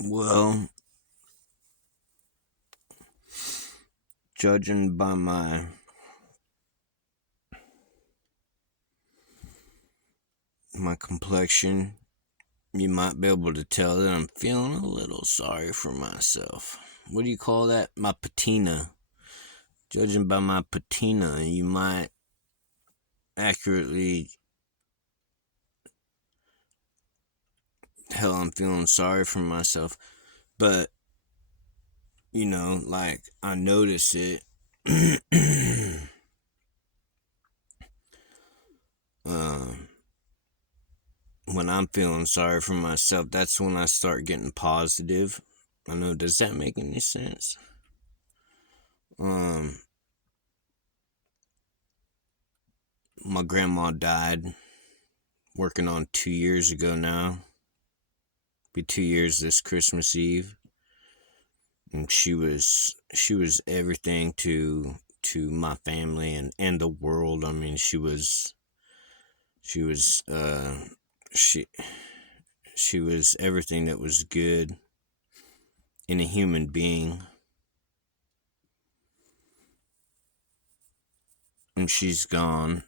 Well, judging by my complexion, you might be able to tell that I'm feeling a little sorry for myself. What do you call that? My patina. Judging by my patina, you might accurately tell I'm feeling sorry for myself. But, like, I notice it. um, when I'm feeling sorry for myself, that's when I start getting positive. I know, does that make any sense? Um, my grandma died working on 2 years ago now. Be 2 years this Christmas Eve. And she was everything to my family and the world. I mean, she was she she was everything that was good in a human being. And she's gone.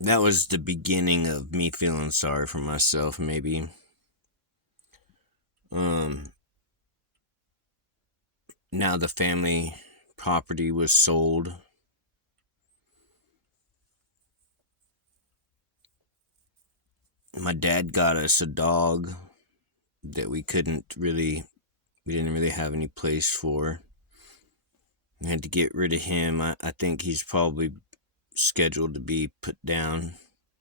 That was the beginning of me feeling sorry for myself, maybe. Um Now the family property was sold. My dad got us a dog that we didn't really have any place for. We had to get rid of him. I think he's probably scheduled to be put down.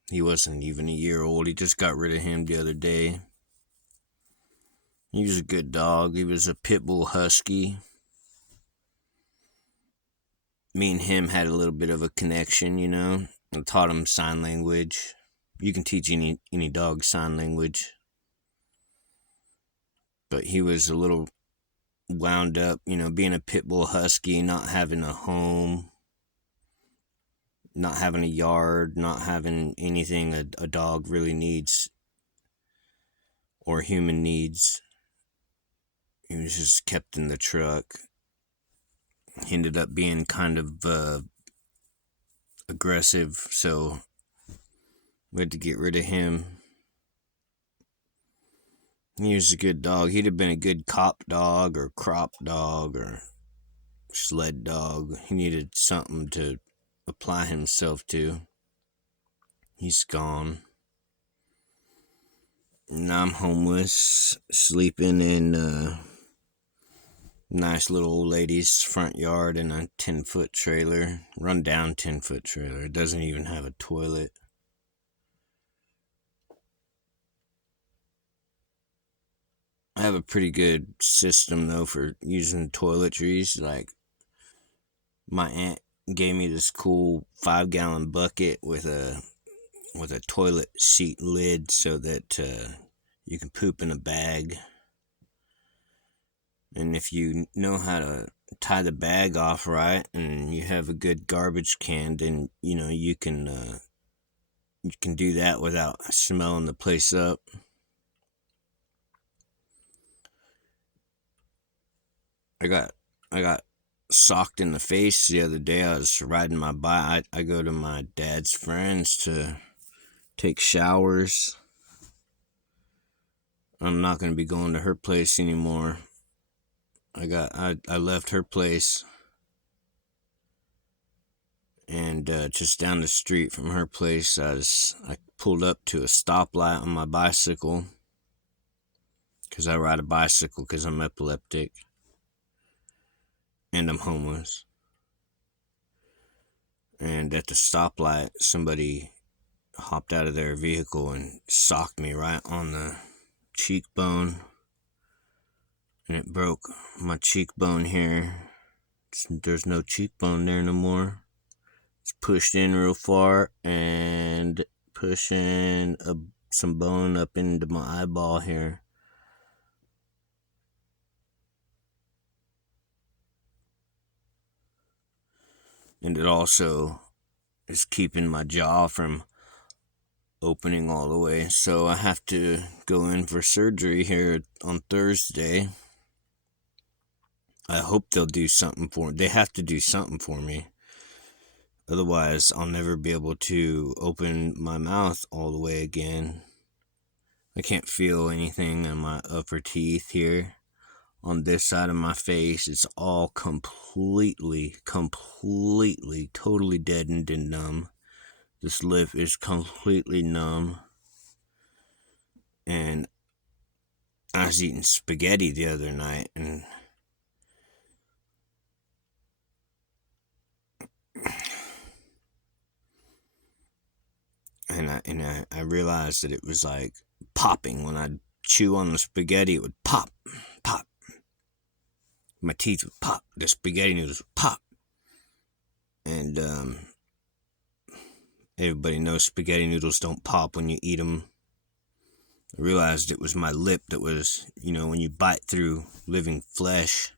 He wasn't even a year old. He just got rid of him the other day. He was a good dog. He was a pit bull husky. Me and him had a little bit of a connection. I taught him sign language. You can teach any dog sign language. But he was a little wound up, being a pit bull husky, not having a home, not having a yard, not having anything a dog really needs or human needs. He was just kept in the truck. He ended up being kind of aggressive, so we had to get rid of him. He was a good dog. He'd have been a good cop dog or crop dog or sled dog. He needed something to apply himself to. He's gone. Now I'm homeless, sleeping in a nice little old lady's front yard in a 10-foot trailer, run down 10-foot trailer. It doesn't even have a toilet. I have a pretty good system though for using toiletries. Like, my aunt gave me this cool 5-gallon bucket with a toilet seat lid so that you can poop in a bag. And if you know how to tie the bag off right and you have a good garbage can, then you can do that without smelling the place up. I got socked in the face the other day. I was riding my bike. I go to my dad's friends to take showers. I'm not going to be going to her place anymore. I left her place, and just down the street from her place, I pulled up to a stoplight on my bicycle, because I ride a bicycle because I'm epileptic and I'm homeless. And at the stoplight, somebody hopped out of their vehicle and socked me right on the cheekbone, and it broke my cheekbone here. There's no cheekbone there no more. It's pushed in real far and pushing some bone up into my eyeball here. And it also is keeping my jaw from opening all the way. So I have to go in for surgery here on Thursday. I hope they'll do something for me. They have to do something for me. Otherwise, I'll never be able to open my mouth all the way again. I can't feel anything in my upper teeth here. On this side of my face, it's all completely, totally deadened and numb. This lip is completely numb. And I was eating spaghetti the other night, and I realized that it was like popping. When I'd chew on the spaghetti, it would pop, pop. My teeth would pop. The spaghetti noodles would pop. And everybody knows spaghetti noodles don't pop when you eat them. I realized it was my lip that was, when you bite through living flesh,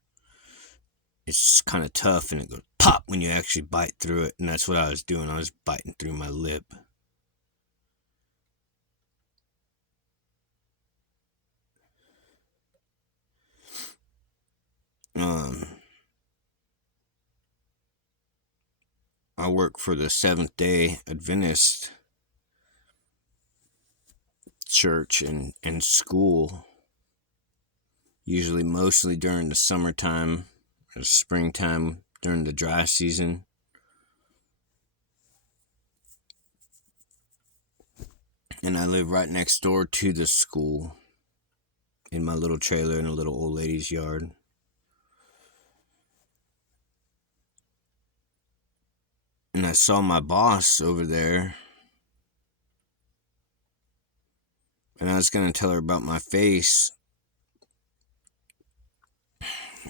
it's kind of tough and it goes pop when you actually bite through it. And that's what I was doing. I was biting through my lip. I work for the Seventh-day Adventist church and school, usually mostly during the summertime or springtime during the dry season. And I live right next door to the school in my little trailer in a little old lady's yard. And I saw my boss over there, and I was going to tell her about my face.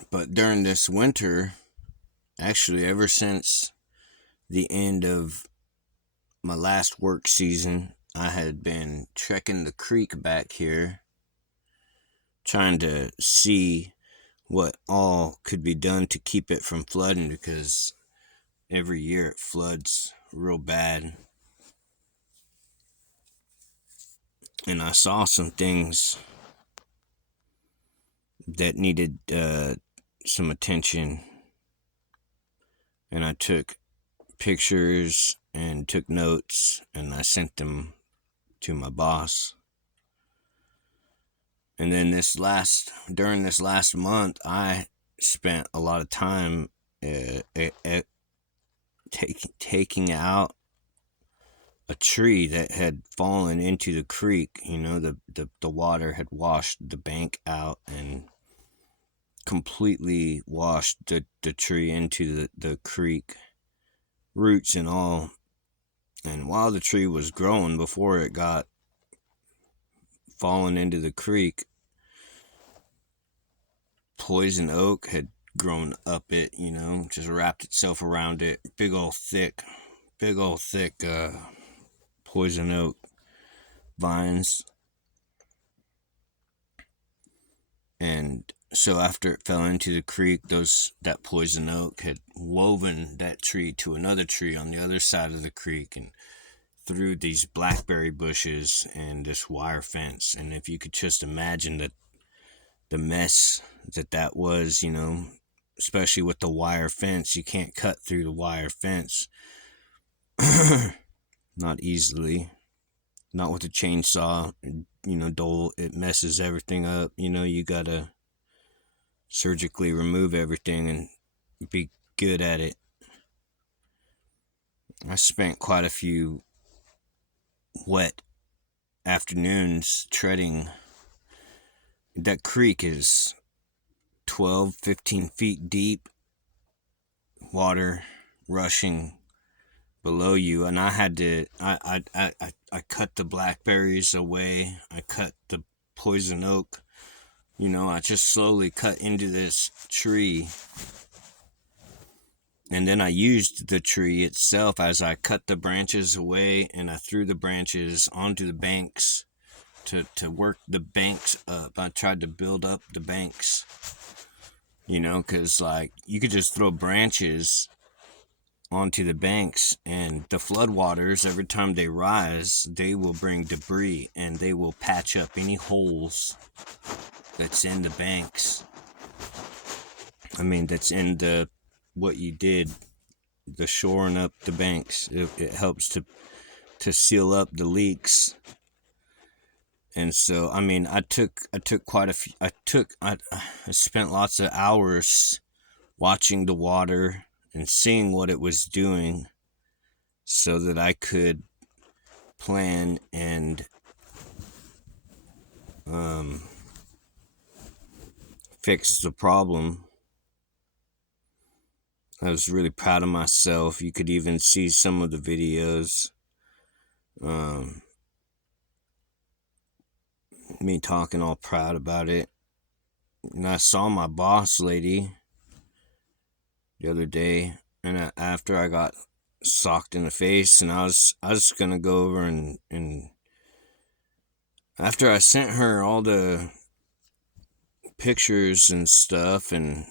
But during this winter, actually ever since the end of my last work season, I had been trekking the creek back here, trying to see what all could be done to keep it from flooding, because every year it floods real bad. And I saw some things that needed some attention, and I took pictures and took notes, and I sent them to my boss. And then during this last month, I spent a lot of time taking out a tree that had fallen into the creek. The water had washed the bank out and completely washed the tree into the creek, roots and all. And while the tree was growing, before it got fallen into the creek, poison oak had grown up it, just wrapped itself around it. Big old thick poison oak vines. And so after it fell into the creek, that poison oak had woven that tree to another tree on the other side of the creek, and through these blackberry bushes and this wire fence. And if you could just imagine the mess that was, especially with the wire fence. You can't cut through the wire fence. Not easily. Not with a chainsaw. It messes everything up. You gotta surgically remove everything and be good at it. I spent quite a few wet afternoons treading. That creek is 12-15 feet deep, water rushing below you, and I had to I cut the blackberries away. I cut the poison oak. I just slowly cut into this tree, and then I used the tree itself as I cut the branches away, and I threw the branches onto the banks to work the banks up. I tried to build up the banks, because you could just throw branches onto the banks, and the floodwaters, every time they rise, they will bring debris and they will patch up any holes that's in the banks. I mean, that's in the what you did, the shoring up the banks. It helps to seal up the leaks. And so, I mean, I took quite a few. I spent lots of hours watching the water and seeing what it was doing, so that I could plan and fix the problem. I was really proud of myself. You could even see some of the videos. Me talking all proud about it. And I saw my boss lady the other day, and after I got socked in the face, and I was gonna go over and after I sent her all the pictures and stuff and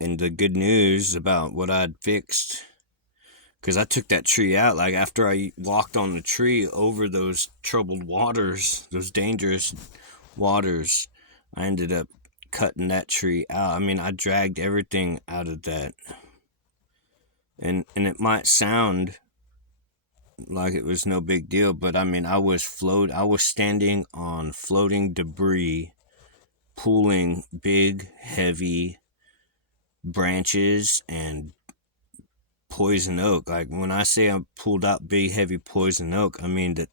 the good news about what I'd fixed, because I took that tree out. Like, after I walked on the tree over those troubled waters, those dangerous waters, I ended up cutting that tree out. I mean, I dragged everything out of that. And it might sound like it was no big deal, but I mean, I was standing on floating debris, pulling big, heavy branches and poison oak. Like, when I say I pulled out big, heavy poison oak, I mean that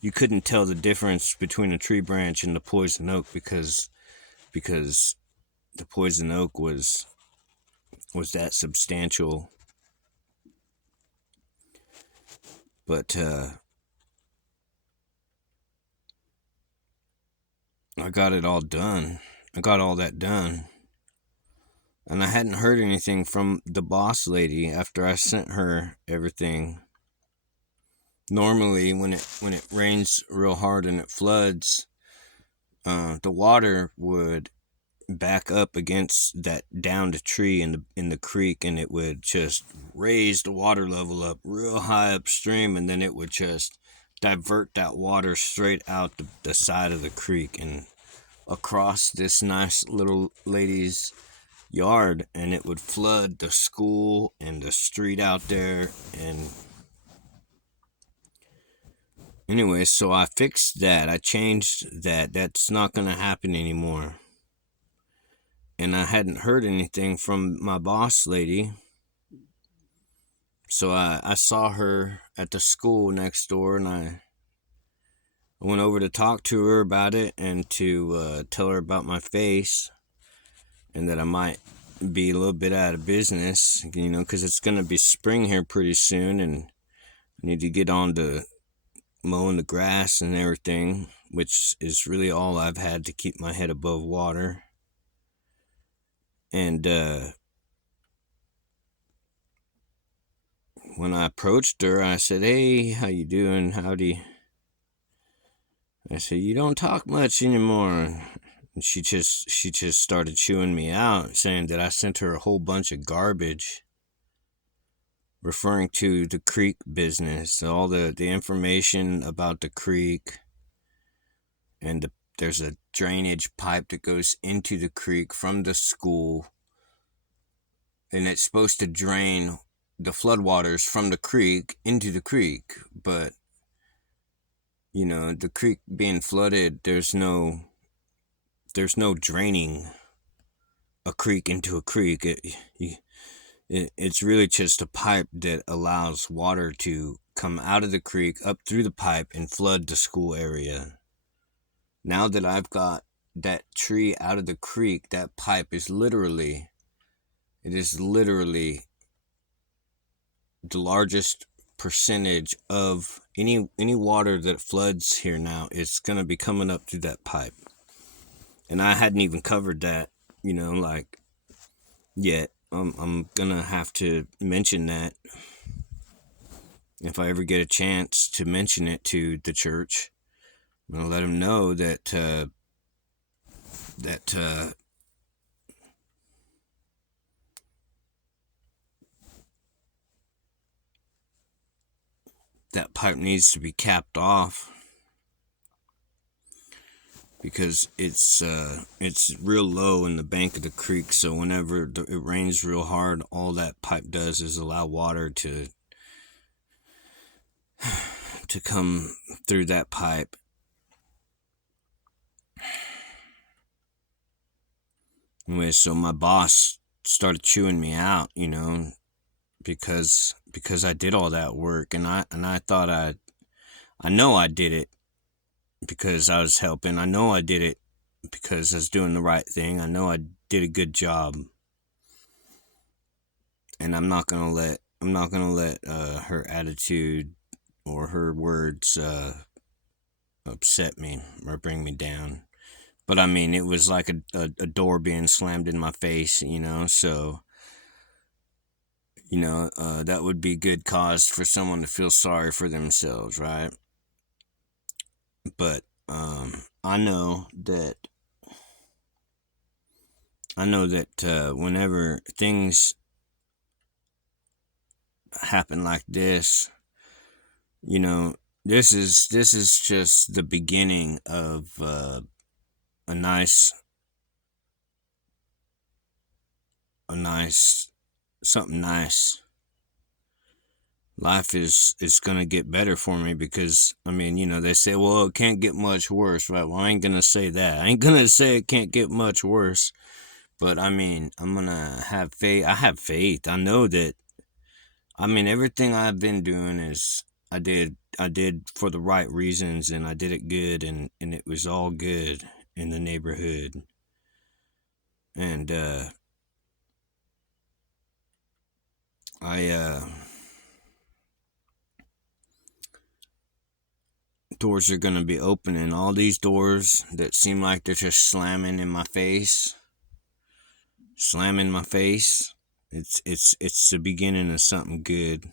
you couldn't tell the difference between a tree branch and the poison oak, because the poison oak was that substantial. But I got it all done. I got all that done. And I hadn't heard anything from the boss lady after I sent her everything. Normally, when it rains real hard and it floods, the water would back up against that downed tree in the creek, and it would just raise the water level up real high upstream, and then it would just divert that water straight out the side of the creek and across this nice little lady's yard, and it would flood the school and the street out there. And anyway, so I fixed that. I changed that. That's not going to happen anymore. And I hadn't heard anything from my boss lady, so I saw her at the school next door, and I went over to talk to her about it and to tell her about my face, and that I might be a little bit out of business, because it's going to be spring here pretty soon, and I need to get on to mowing the grass and everything, which is really all I've had to keep my head above water. And when I approached her, I said, "Hey, how you doing? Howdy." I said, "You don't talk much anymore." And she just started chewing me out, saying that I sent her a whole bunch of garbage, referring to the creek business, all the information about the creek, and there's a drainage pipe that goes into the creek from the school, and it's supposed to drain the floodwaters from the creek into the creek. But the creek being flooded, there's no draining a creek into a creek. It's really just a pipe that allows water to come out of the creek, up through the pipe, and flood the school area. Now that I've got that tree out of the creek, that pipe is literally the largest percentage of any water that floods here now is going to be coming up through that pipe. And I hadn't even covered that, yet. I'm gonna have to mention that if I ever get a chance to mention it to the church. I'm gonna let them know that that pipe needs to be capped off, because it's real low in the bank of the creek. So whenever it rains real hard, all that pipe does is allow water to come through that pipe. Anyway, so my boss started chewing me out, because I did all that work, and I thought I know I did it because I was helping. I know I did it because I was doing the right thing. I know I did a good job, and I'm not gonna let her attitude or her words upset me or bring me down. But I mean, it was like a door being slammed in my face, so that would be good cause for someone to feel sorry for themselves, right? But I know that whenever things happen like this, this is just the beginning of a nice something nice. Life is gonna get better for me, because I mean, they say, well, it can't get much worse, right? Well, I ain't gonna say that. I ain't gonna say it can't get much worse, but I mean, I'm gonna have faith. I have faith. I know that. I mean, everything I've been doing is I did for the right reasons, and I did it good, and it was all good in the neighborhood. And doors are gonna be opening. All these doors that seem like they're just slamming in my face. It's the beginning of something good.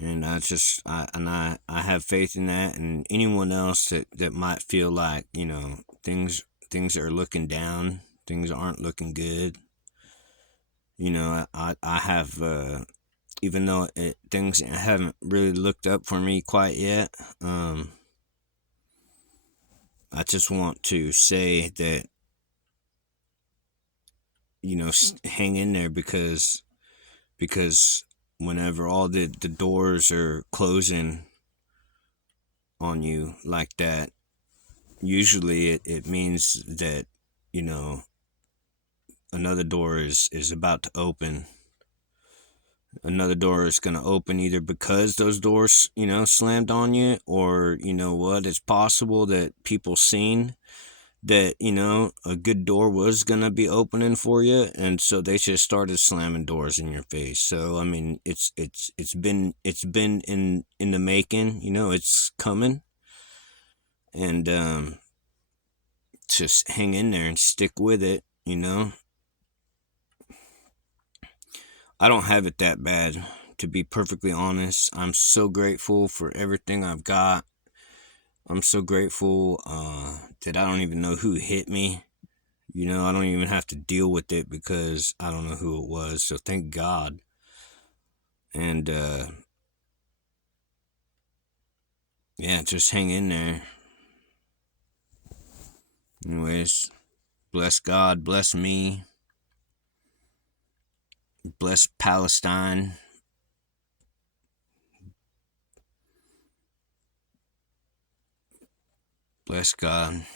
And I have faith in that, and anyone else that might feel like, things are looking down, things aren't looking good. I have, even though things haven't really looked up for me quite yet, I just want to say that, hang in there, because whenever all the doors are closing on you like that, usually it means that, another door is about to open. Another door is going to open, either because those doors, slammed on you, or, it's possible that people seen that, a good door was going to be opening for you, and so they just started slamming doors in your face. So I mean, it's been in the making, it's coming. And just hang in there and stick with it. I don't have it that bad, to be perfectly honest. I'm so grateful for everything I've got. I'm so grateful that I don't even know who hit me. I don't even have to deal with it, because I don't know who it was. So thank God. And yeah, just hang in there. Anyways, bless God, bless me, bless Palestine. Bless God.